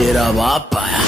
तेरा बाप आया।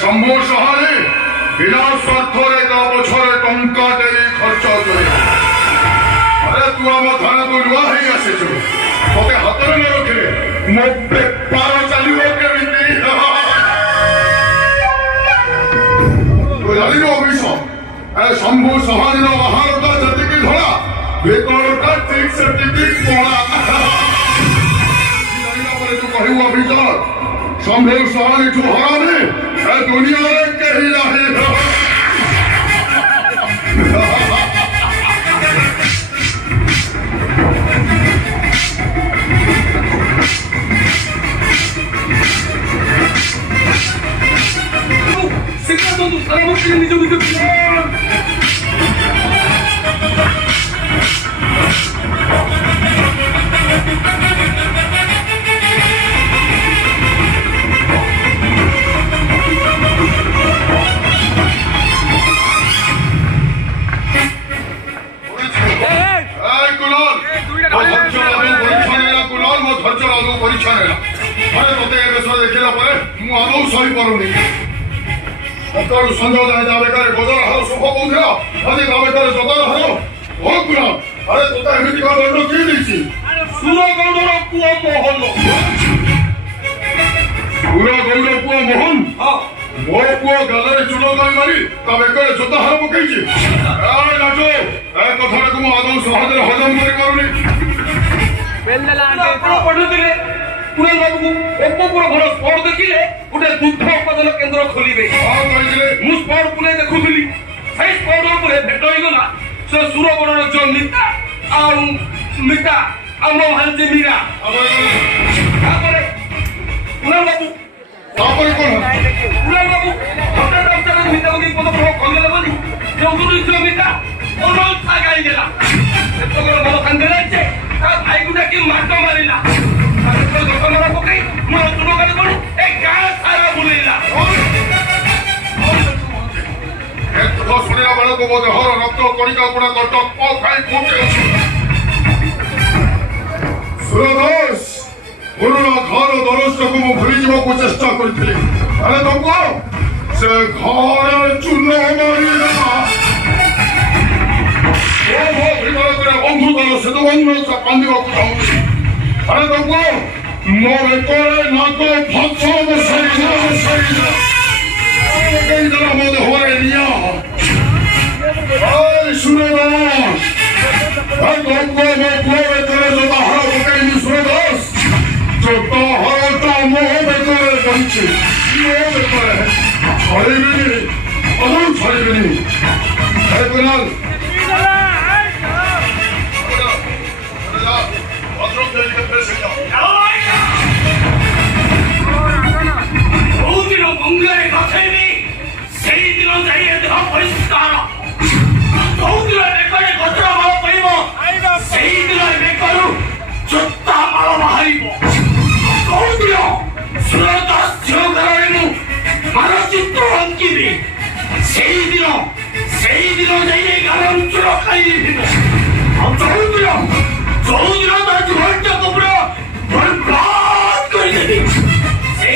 शंभू सहारे बिना स्वार्थरे का बछरे टंका देरी खर्च करे। अरे तू आम थाना तो नुआ ही आसीचु तोते हातरे न रखिले मो बेपार चलिबो केमिति। तो जानिनो अभिष ए शंभू सहारे नो आहार का जतिकी धरा बेकर का ठीक से टिकी कोणा जानिना परे तू कहियो अभिष शंभू सहारे जो हराने दुनिया में कहीं नहीं संजय जाए बेकार गजर हार सुख कौला आदि बेकार जतर हार बहुत गुण। अरे तोता एमती का दंड किए देसी सुरगौड़र पुआ मोहन सुरगौड़ पुआ मोहन मो पुआ गालरे चूल गई मारी ता बेकार जत हार पकई नाचो ए कथा को आदौ सहज हजम कर करूनी पढ़ुले पुणे बाबू को ओप्पोपुर घर स्पॉट देखिले गोटे दुग्ध उत्पादन केन्द्र खोलिबे मु स्पॉट पुणे देखुली सेई स्पॉट ऊपर भेट होई गला से सुरगणर जो नीता आ मीता आ मो हंजे मीरा तापरे पुणे बाबू तापरे कोन पुणे बाबू होटल डॉक्टर मीता को पद प्रो खोलले बनी जो दुनु जो मीता ओनो छागाई गेला तो घर मन कांदे लाइছে ता भाई गुडा की मार मारिला शुणा बेल को हर रक्त कणिका गुणा सुरदास पुराना घर दरस्ट को भूली जावाक चेष्टा करी। अरे तुमको से घर चून मारी बंधुतार सेतुबंधन बांधा चाहूँगी। अरे तुमको मो बेकर नाक भक्ष मो देहरे निया सुरदास तुमको मो पुआ बेकर जो हार पकई सुरदास जो हारटा मो बेकर बंचे मो बेकर छड़ेबी अदू छड़ेबी कुणाल मंगले कथेबी से दिन जाइए देह परिष्कार बहुदिन बेकरे गत्र माल पड़ब से दिन बेकरु जोता माल बाहर बहुदिन सुरदास झील घर मानचित्र अंकिबी से दिन जाइए गार चूर खाई बहुदिन ता जीवनटा को पूरा बर्बाद करदेवी से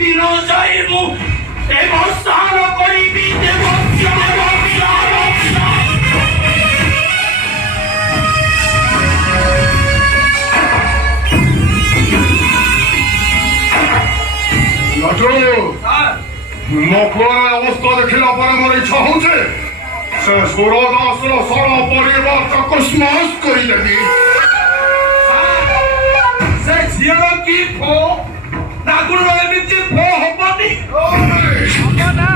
दिन जाए मु देवस्थान करी मो पुअर अवस्था देखला पर मोर इच्छा होचे से सुरदासर सारा परिवार चकस्मास करिदेवी। से झील की फो नागुर एमती फो हबनी ना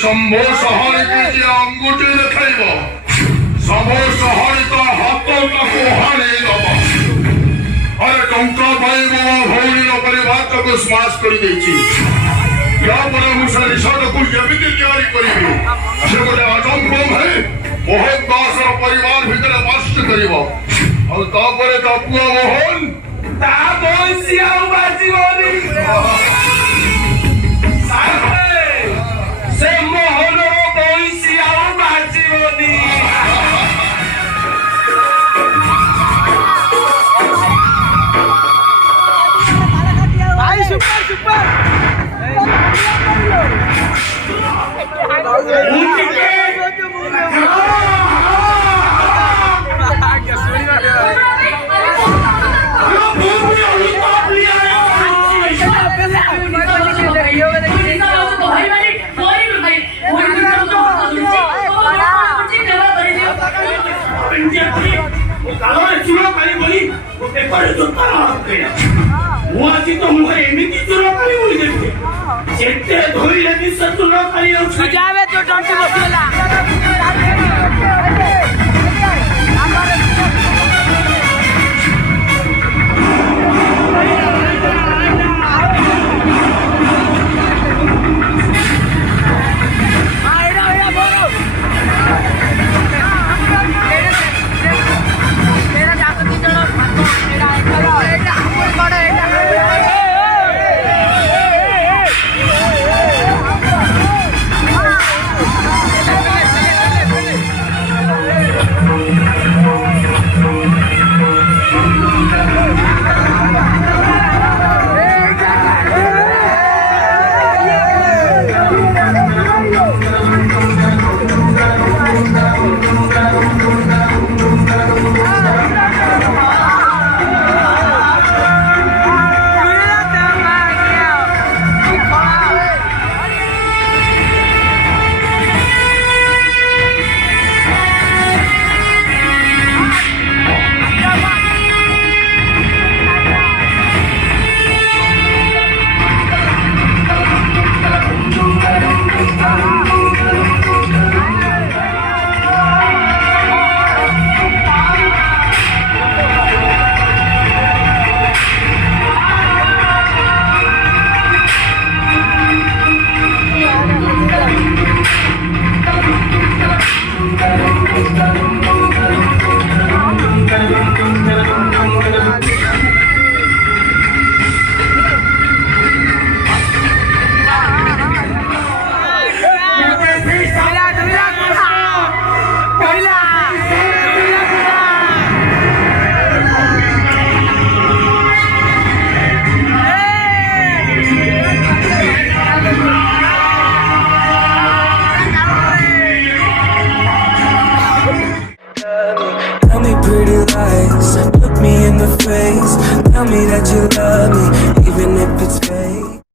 शंभो सहारे के जे अंगूठी देखाइब सब सहारे ता हाथ ताको हाणे दबा अरे टंका पाई बाबा भौणी न परिवार ताको स्माश कर देछि या पर मुसा रिसाद को एमिति तैयारी करिबी से गोटे अजम्भव है मोहन दास परिवार भीतर नष्ट करिब और तापरे ता पुआ मोहन ता बंसिया बाजिबनी से मोहन बंसिया बाजिबनी भाई सुपर सुपर धोइले निश्चय चुनाव खाली सुझावे तो डंटी बसिला